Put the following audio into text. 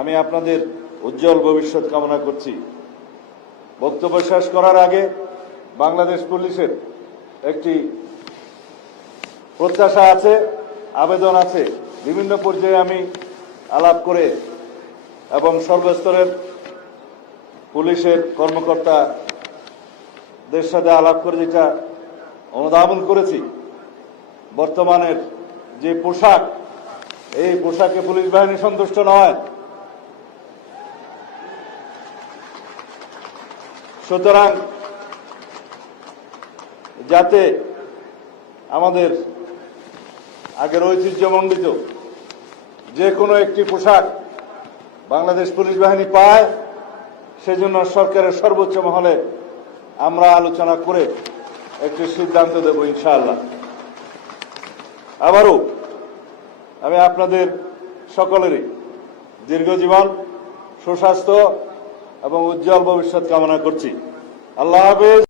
আমি আপনাদের উজ্জ্বল ভবিষ্যৎ কামনা করছি। বক্তব্য শেষ করার আগে বাংলাদেশ পুলিশের একটি প্রত্যাশা আছে, আবেদন আছে। বিভিন্ন পর্যায়ে আমি আলাপ করে এবং সর্বস্তরের পুলিশের কর্মকর্তাদের সাথে আলাপ করে যেটা অনুধাবন করেছি, বর্তমানের যে পোশাক, এই পোশাকে পুলিশ বাহিনী সন্তুষ্ট নয়। সুতরাং যাতে আমাদের আগের ঐতিহ্যমণ্ডিত যে কোনো একটি পোশাক বাংলাদেশ পুলিশ বাহিনী পায়, সেজন্য সরকারের সর্বোচ্চ মহলে আমরা আলোচনা করে একটি সিদ্ধান্ত দেব ইনশাআল্লাহ। আবারও আমি আপনাদের সকলেরই দীর্ঘজীবন, সুস্বাস্থ্য এবং উজ্জ্বল ভবিষ্যৎ কামনা করছি। আল্লাহ হাফেজ।